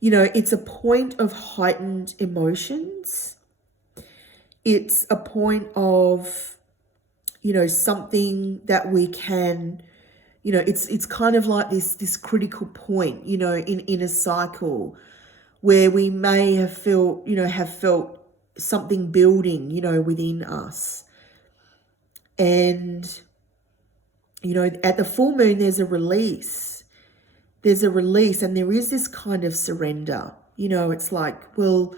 It's a point of heightened emotions. It's a point of, something that we can, it's kind of like this critical point, in a cycle where we may have felt something building, within us. And, at the full moon, there's a release. There's a release and there is this kind of surrender. It's like, well,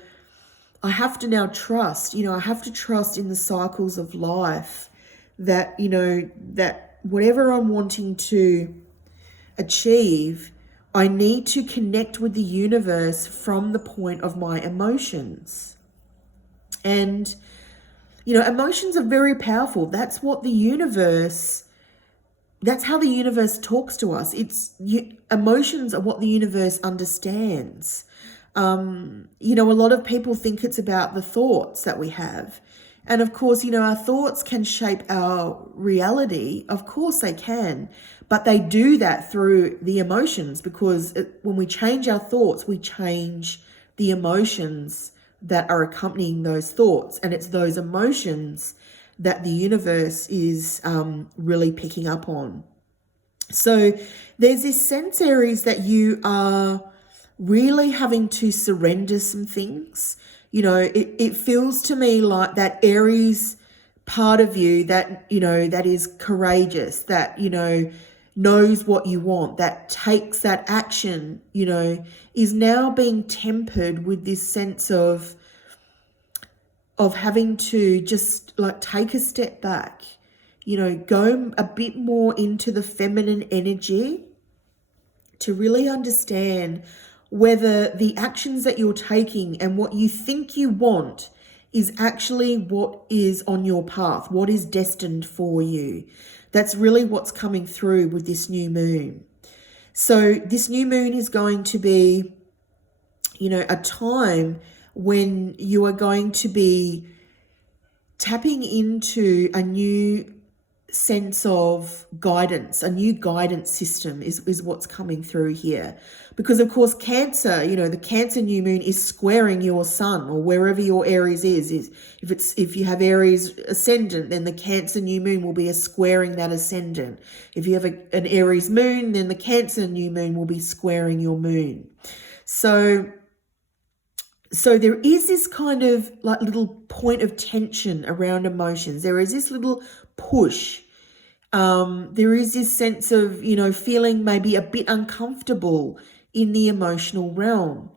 I have to now trust, I have to trust in the cycles of life that, that whatever I'm wanting to achieve, I need to connect with the universe from the point of my emotions. And, emotions are very powerful. That's what the universe, that's how the universe talks to us. Emotions are what the universe understands. A lot of people think it's about the thoughts that we have. And of course, our thoughts can shape our reality. Of course they can, but they do that through the emotions, because when we change our thoughts, we change the emotions that are accompanying those thoughts. And it's those emotions that the universe is really picking up on. So there's this sense, Aries, that you are really having to surrender some things. It feels to me like that Aries part of you that, that is courageous, that, knows what you want, that takes that action, is now being tempered with this sense of having to just like take a step back, go a bit more into the feminine energy to really understand whether the actions that you're taking and what you think you want is actually what is on your path, what is destined for you. That's really what's coming through with this new moon. So this new moon is going to be, a time when you are going to be tapping into a new sense of guidance, a new guidance system is what's coming through here. Because of course Cancer, the Cancer new moon is squaring your sun, or wherever your Aries is if you have Aries ascendant, then the Cancer new moon will be squaring that ascendant. If you have an Aries moon, then the Cancer new moon will be squaring your moon. So there is this kind of like little point of tension around emotions. There is this little push. There is this sense of, feeling maybe a bit uncomfortable in the emotional realm.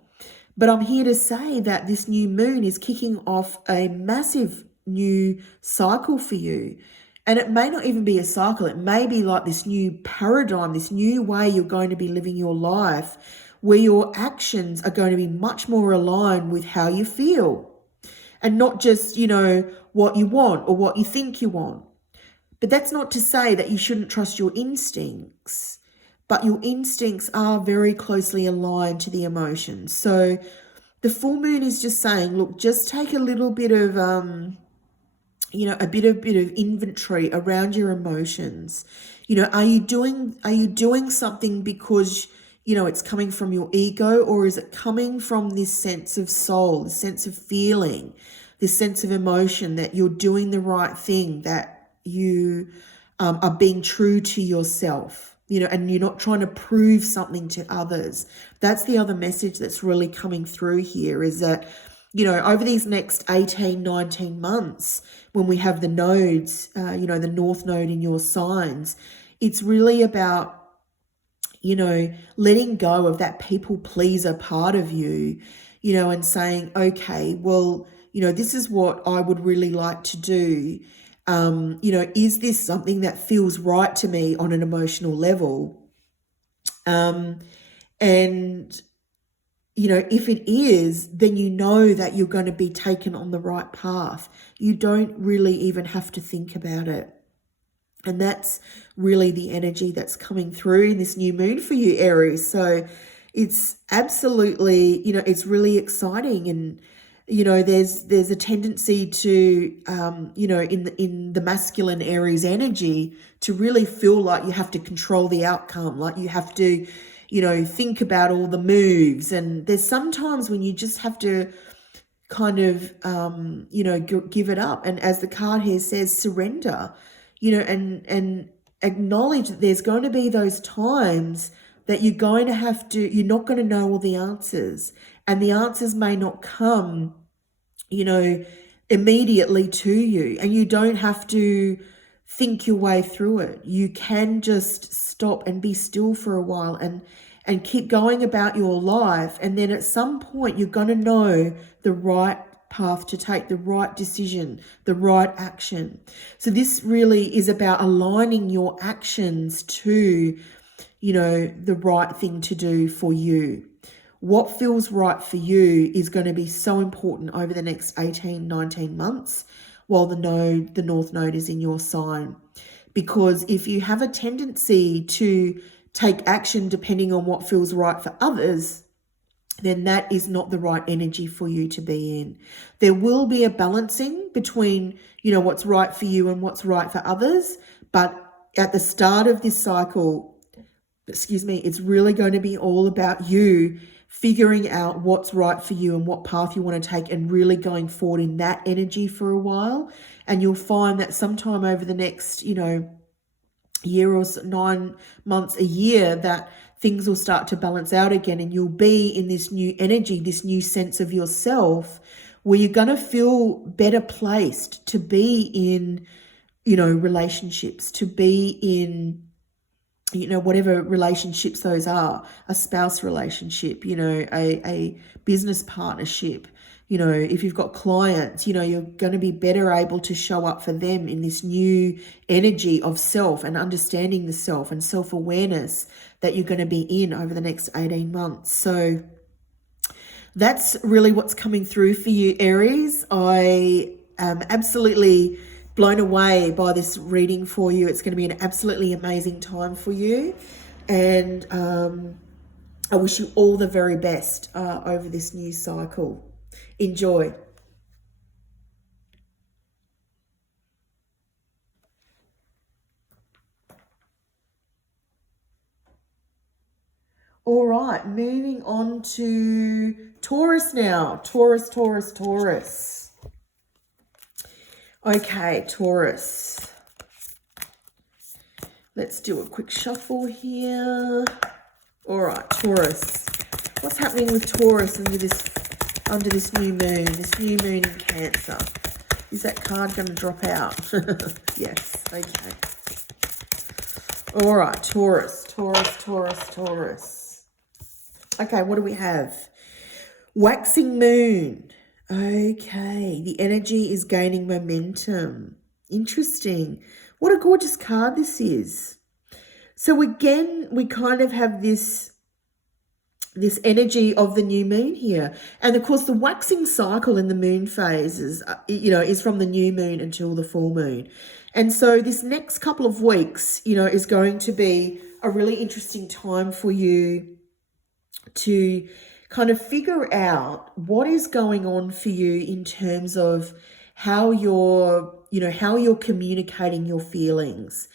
But I'm here to say that this new moon is kicking off a massive new cycle for you. And it may not even be a cycle. It may be like this new paradigm, this new way you're going to be living your life, where your actions are going to be much more aligned with how you feel, and not just, what you want or what you think you want. But that's not to say that you shouldn't trust your instincts, but your instincts are very closely aligned to the emotions. So the full moon is just saying, look, just take a little bit of, a bit of inventory around your emotions. Are you doing something because, it's coming from your ego, or is it coming from this sense of soul, this sense of feeling, this sense of emotion that you're doing the right thing, that you are being true to yourself, and you're not trying to prove something to others. That's the other message that's really coming through here, is that, over these next 18, 19 months, when we have the nodes, the North Node in your signs, it's really about, you know, letting go of that people pleaser part of you, you know, and saying, okay, well, you know, this is what I would really like to do. You know, is this something that feels right to me on an emotional level? And, you know, if it is, then you know that you're going to be taken on the right path. You don't really even have to think about it. And that's really the energy that's coming through in this new moon for you, Aries. So it's absolutely, you know, it's really exciting. And, you know, there's a tendency to, you know, in the masculine Aries energy to really feel like you have to control the outcome, like you have to, you know, think about all the moves. And there's sometimes when you just have to kind of, you know, give it up. And as the card here says, surrender, you know, and acknowledge that there's going to be those times that you're going to have to, you're not going to know all the answers, and the answers may not come, you know, immediately to you, and you don't have to think your way through it. You can just stop and be still for a while and keep going about your life. And then at some point you're going to know the right path to take, the right decision, the right action. So this really is about aligning your actions to, you know, the right thing to do for you. What feels right for you is going to be so important over the next 18, 19 months while the North Node is in your sign. Because if you have a tendency to take action depending on what feels right for others, then that is not the right energy for you to be in. There will be a balancing between, you know, what's right for you and what's right for others. But at the start of this cycle, it's really going to be all about you figuring out what's right for you and what path you want to take, and really going forward in that energy for a while. And you'll find that sometime over the next, you know, year or 9 months, a year, that things will start to balance out again, and you'll be in this new energy, this new sense of yourself, where you're going to feel better placed to be in, you know, relationships, to be in, you know, whatever relationships those are, a spouse relationship, you know, a business partnership. You know, if you've got clients, you know, you're going to be better able to show up for them in this new energy of self and understanding the self and self-awareness that you're going to be in over the next 18 months. So that's really what's coming through for you, Aries. I am absolutely blown away by this reading for you. It's going to be an absolutely amazing time for you. And I wish you all the very best over this new cycle. Enjoy. All right, moving on to Taurus now. Taurus. Okay, Taurus. Let's do a quick shuffle here. All right, Taurus. What's happening with Taurus under this new moon? This new moon in Cancer. Is that card going to drop out? Yes. Okay. All right, Taurus. Okay, what do we have? Waxing moon. Okay, the energy is gaining momentum. Interesting. What a gorgeous card this is. So again, we kind of have this energy of the new moon here. And of course, the waxing cycle in the moon phases, you know, is from the new moon until the full moon. And so this next couple of weeks, you know, is going to be a really interesting time for you to kind of figure out what is going on for you in terms of how you're communicating your feelings,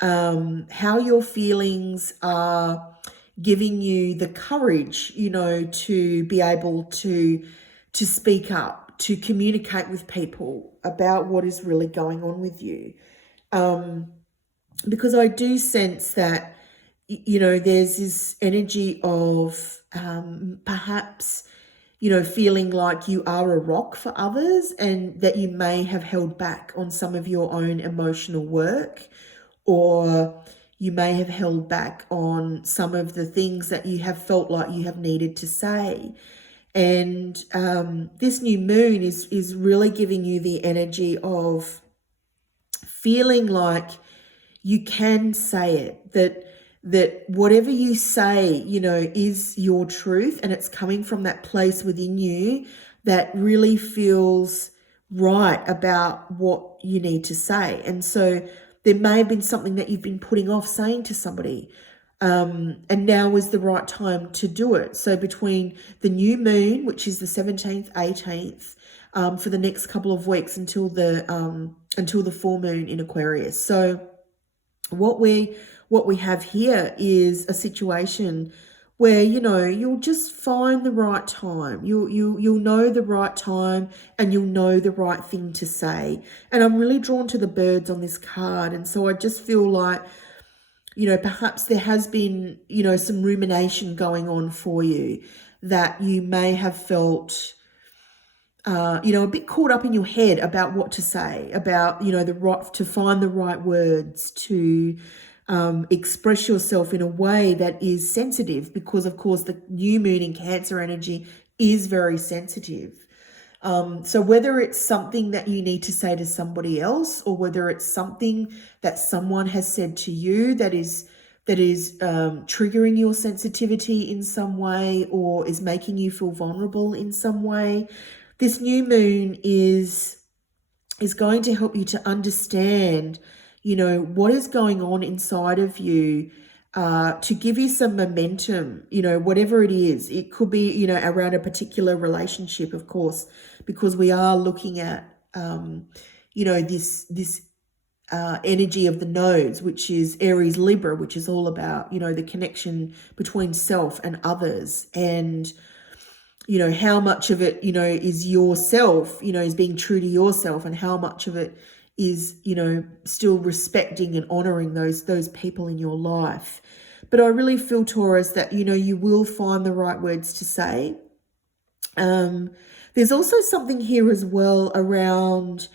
how your feelings are giving you the courage, you know, to be able to speak up, to communicate with people about what is really going on with you. Because I do sense that, you know, there's this energy of perhaps, you know, feeling like you are a rock for others, and that you may have held back on some of your own emotional work, or, you may have held back on some of the things that you have felt like you have needed to say. And this new moon is really giving you the energy of feeling like you can say it, that whatever you say, you know, is your truth, and it's coming from that place within you that really feels right about what you need to say. And so there may have been something that you've been putting off saying to somebody, and now is the right time to do it. So between the new moon, which is the 17th, 18th, for the next couple of weeks until the full moon in Aquarius. So what we have here is a situation where, you know, you'll just find the right time. You'll know the right time, and you'll know the right thing to say. And I'm really drawn to the birds on this card. And so I just feel like, you know, perhaps there has been, you know, some rumination going on for you, that you may have felt, you know, a bit caught up in your head about what to say, about, you know, to find the right words to express yourself in a way that is sensitive, because of course the new moon in Cancer energy is very sensitive. So whether it's something that you need to say to somebody else, or whether it's something that someone has said to you that is triggering your sensitivity in some way, or is making you feel vulnerable in some way, this new moon is going to help you to understand, you know, what is going on inside of you, to give you some momentum, you know, whatever it is. It could be, you know, around a particular relationship, of course, because we are looking at, you know, this energy of the nodes, which is Aries Libra, which is all about, you know, the connection between self and others, and, you know, how much of it, you know, is yourself, you know, is being true to yourself, and how much of it is, you know, still respecting and honoring those people in your life. But I really feel, Taurus, that, you know, you will find the right words to say. There's also something here as well around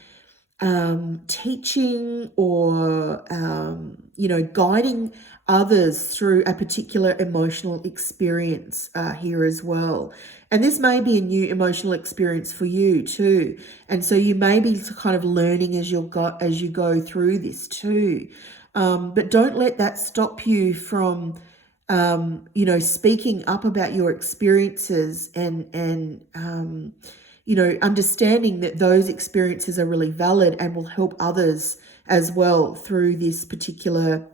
teaching, or, you know, guiding others through a particular emotional experience here as well. And this may be a new emotional experience for you too. And so you may be kind of learning as you go through this too. But don't let that stop you from, you know, speaking up about your experiences, and you know, understanding that those experiences are really valid and will help others as well through this particular,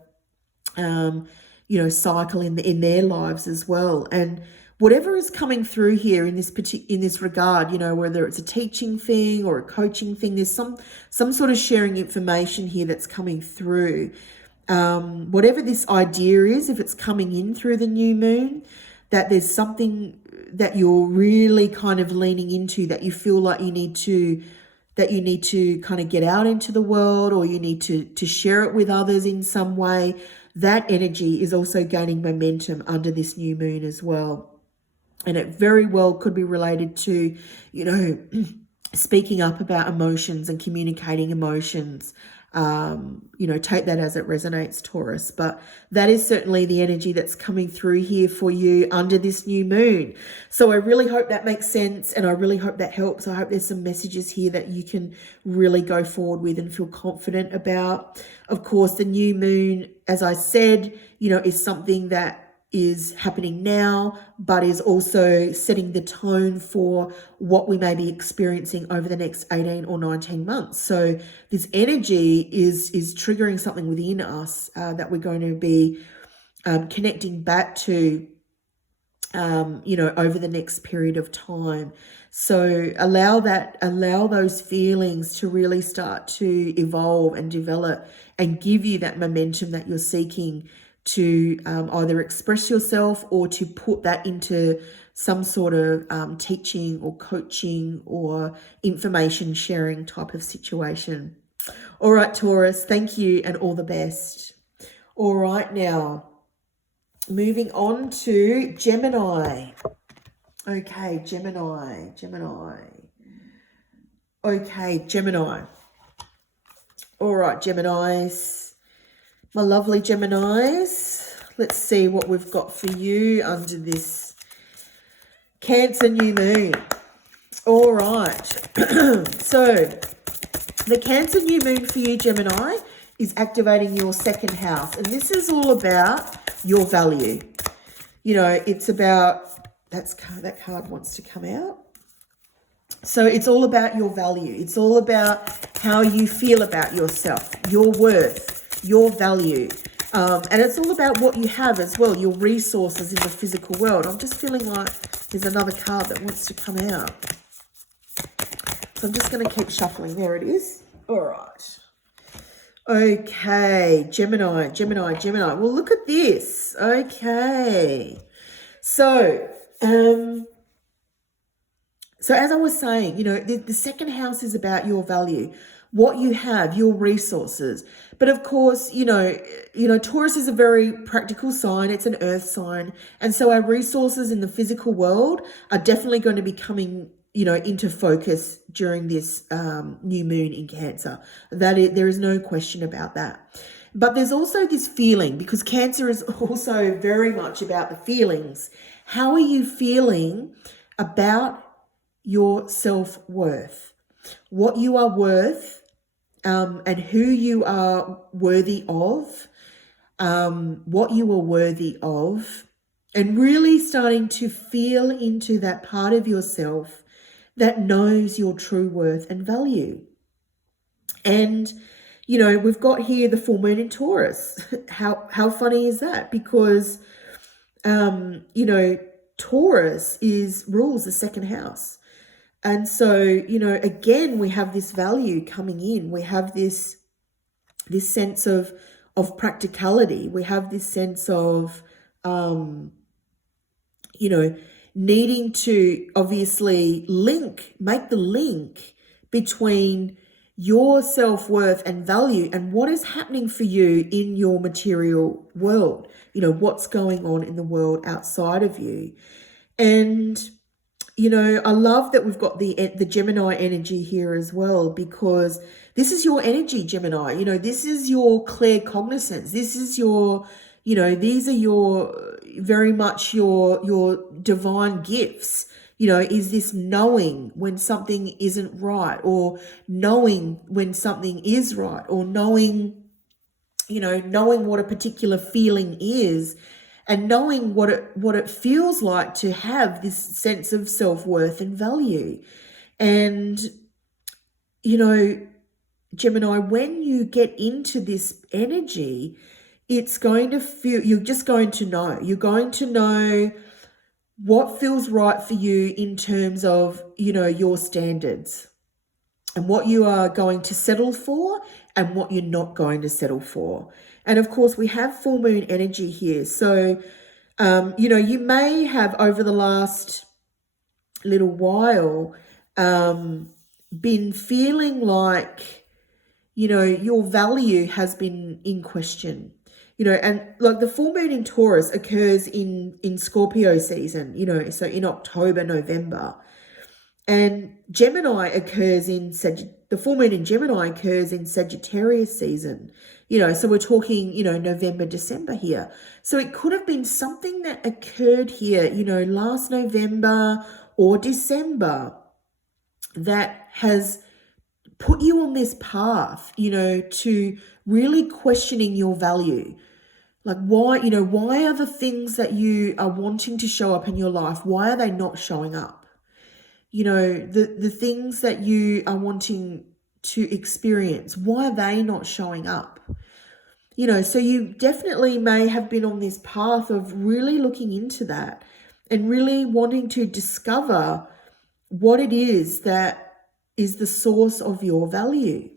you know, cycle in their lives as well. And whatever is coming through here in this regard, you know, whether it's a teaching thing or a coaching thing, there's some sort of sharing information here that's coming through. Whatever this idea is, if it's coming in through the new moon, that there's something that you're really kind of leaning into, that you feel like you need to kind of get out into the world, or you need to share it with others in some way. That energy is also gaining momentum under this new moon as well. And it very well could be related to, you know, speaking up about emotions and communicating emotions. You know, take that as it resonates, Taurus. But that is certainly the energy that's coming through here for you under this new moon. So I really hope that makes sense, and I really hope that helps. I hope there's some messages here that you can really go forward with and feel confident about. Of course, the new moon, as I said, you know, is something that is happening now, but is also setting the tone for what we may be experiencing over the next 18 or 19 months. So this energy is triggering something within us that we're going to be connecting back to, you know, over the next period of time. So allow those feelings to really start to evolve and develop and give you that momentum that you're seeking to either express yourself, or to put that into some sort of teaching or coaching or information sharing type of situation. All right, Taurus, thank you and all the best. All right, now moving on to Gemini. Okay, Gemini. Okay, Gemini. All right, Geminis. My lovely Geminis, let's see what we've got for you under this Cancer new moon. All right. So the Cancer new moon for you, Gemini, is activating your second house. And this is all about your value. You know, it's about, that card wants to come out. So it's all about your value. It's all about how you feel about yourself, your worth, your value. And it's all about what you have as well, your resources in the physical world. I'm just feeling like there's another card that wants to come out. So I'm just going to keep shuffling. There it is. All right. Okay, Gemini. Well, look at this. Okay. So as I was saying, you know, the second house is about your value, what you have, your resources. But of course, you know, Taurus is a very practical sign. It's an earth sign. And so our resources in the physical world are definitely going to be coming, you know, into focus during this new moon in Cancer. There is no question about that. But there's also this feeling, because Cancer is also very much about the feelings. How are you feeling about your self-worth, what you are worth, and who you are worthy of, what you are worthy of, and really starting to feel into that part of yourself that knows your true worth and value. And, you know, we've got here the full moon in Taurus. How funny is that? Because, you know, Taurus rules the second house. And so, you know, again, we have this value coming in. We have this sense of practicality. We have this sense of, you know, needing to obviously make the link between your self-worth and value and what is happening for you in your material world. You know, what's going on in the world outside of you. And you know, I love that we've got the Gemini energy here as well, because this is your energy, Gemini. You know, this is your claircognizance. This is your, you know, these are your very much your divine gifts. You know, is this knowing when something isn't right, or knowing when something is right, or knowing, you know, knowing what a particular feeling is. And knowing what it feels like to have this sense of self-worth and value. And, you know, Gemini, when you get into this energy, it's going to feel, you're just going to know. You're going to know what feels right for you in terms of, you know, your standards and what you are going to settle for and what you're not going to settle for. And of course, we have full moon energy here. So, you know, you may have over the last little while been feeling like, you know, your value has been in question. You know, and like the full moon in Taurus occurs in Scorpio season, you know, so in October, November. And Gemini occurs the full moon in Gemini occurs in Sagittarius season, you know, so we're talking, you know, November, December here. So it could have been something that occurred here, you know, last November or December that has put you on this path, you know, to really questioning your value. Like why are the things that you are wanting to show up in your life, why are they not showing up? You know, the things that you are wanting to experience, why are they not showing up? You know, so you definitely may have been on this path of really looking into that and really wanting to discover what it is that is the source of your value.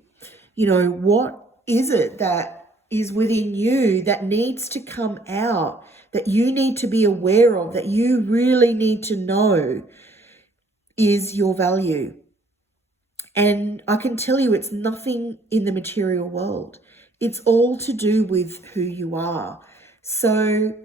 You know, what is it that is within you that needs to come out, that you need to be aware of, that you really need to know is your value. And I can tell you it's nothing in the material world. It's all to do with who you are. So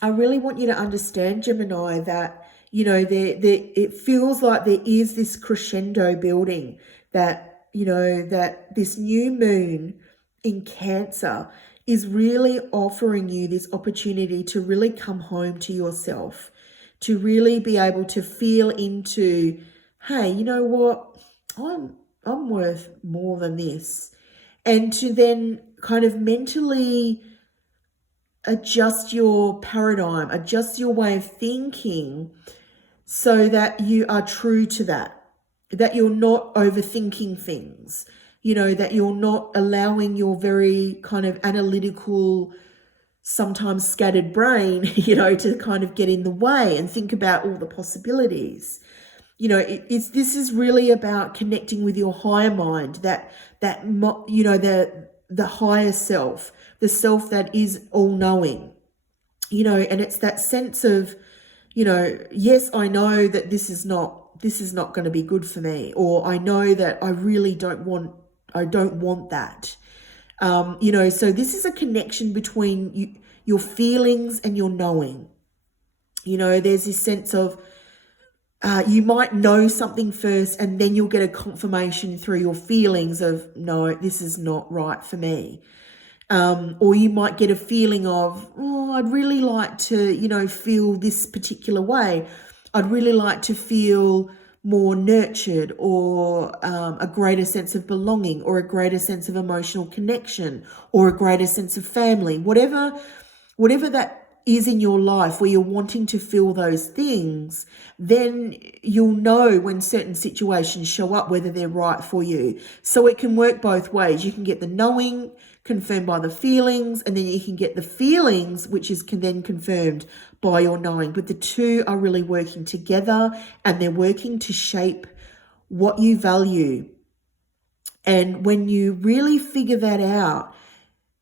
I really want you to understand, Gemini, that, you know, it feels like there is this crescendo building, that, you know, that this new moon in Cancer is really offering you this opportunity to really come home to yourself, to really be able to feel into, hey, you know what, I'm worth more than this. And to then kind of mentally adjust your paradigm, adjust your way of thinking so that you are true to that you're not overthinking things, that you're not allowing your very kind of analytical, sometimes scattered brain, to kind of get in the way and think about all the possibilities. This is really about connecting with your higher mind, the higher self, the self that is all-knowing, and it's that sense of, yes, I know that this is not going to be good for me, or I know that I really don't want that. So this is a connection between your feelings and your knowing. There's this sense of, you might know something first and then you'll get a confirmation through your feelings of, no, this is not right for me. Or you might get a feeling of, oh, I'd really like to, feel this particular way. I'd really like to feel more nurtured, or a greater sense of belonging, or a greater sense of emotional connection, or a greater sense of family, whatever that is in your life where you're wanting to feel those things, then you'll know when certain situations show up whether they're right for you. So it can work both ways. You can get the knowing confirmed by the feelings, and then you can get the feelings, which is then confirmed by your knowing. But the two are really working together, and they're working to shape what you value. And when you really figure that out,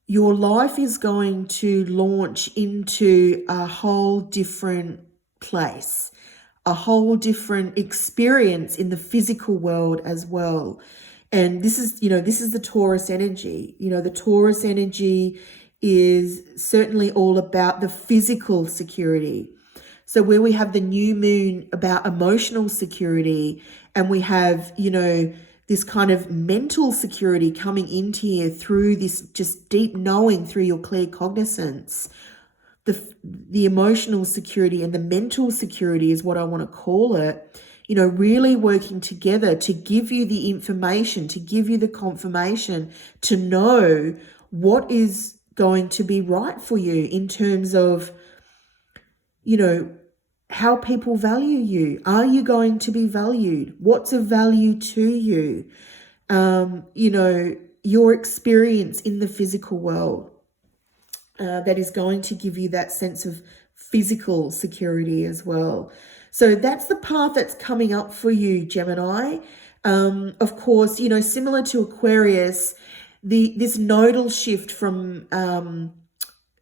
your life is going to launch into a whole different place, a whole different experience in the physical world as well. And this is the Taurus energy. The Taurus energy is certainly all about the physical security. So where we have the new moon about emotional security, and we have, this kind of mental security coming into here through this just deep knowing, through your clear cognizance. The emotional security and the mental security is what I want to call it, really working together to give you the information, to give you the confirmation, to know what is going to be right for you in terms of, how people value you. Are you going to be valued? What's of value to you? Your experience in the physical world that is going to give you that sense of physical security as well. So that's the path that's coming up for you, Gemini. Of course, similar to Aquarius, this nodal shift from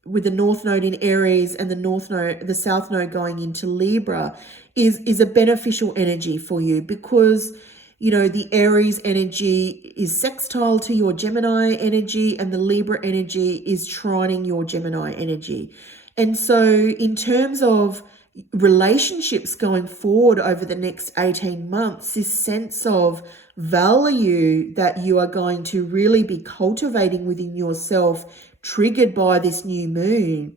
with the North Node in Aries and the South Node going into Libra is a beneficial energy for you, because the Aries energy is sextile to your Gemini energy, and the Libra energy is trining your Gemini energy. And so in terms of relationships going forward over the next 18 months, this sense of value that you are going to really be cultivating within yourself, triggered by this new moon,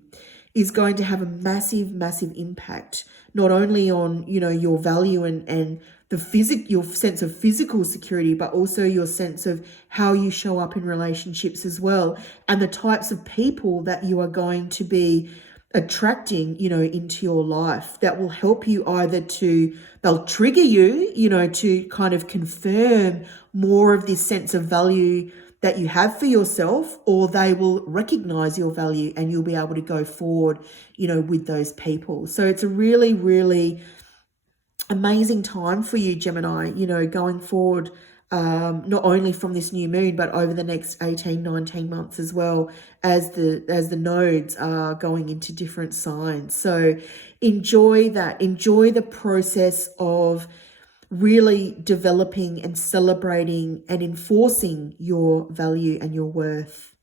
is going to have a massive, massive impact, not only on, your value and your sense of physical security, but also your sense of how you show up in relationships as well, and the types of people that you are going to be attracting, into your life, that will help you they'll trigger you, to kind of confirm more of this sense of value that you have for yourself, or they will recognize your value and you'll be able to go forward, with those people. So it's a really, really amazing time for you, Gemini, going forward, not only from this new moon, but over the next 18, 19 months as well, as the nodes are going into different signs. So enjoy that. Enjoy the process of really developing and celebrating and enforcing your value and your worth.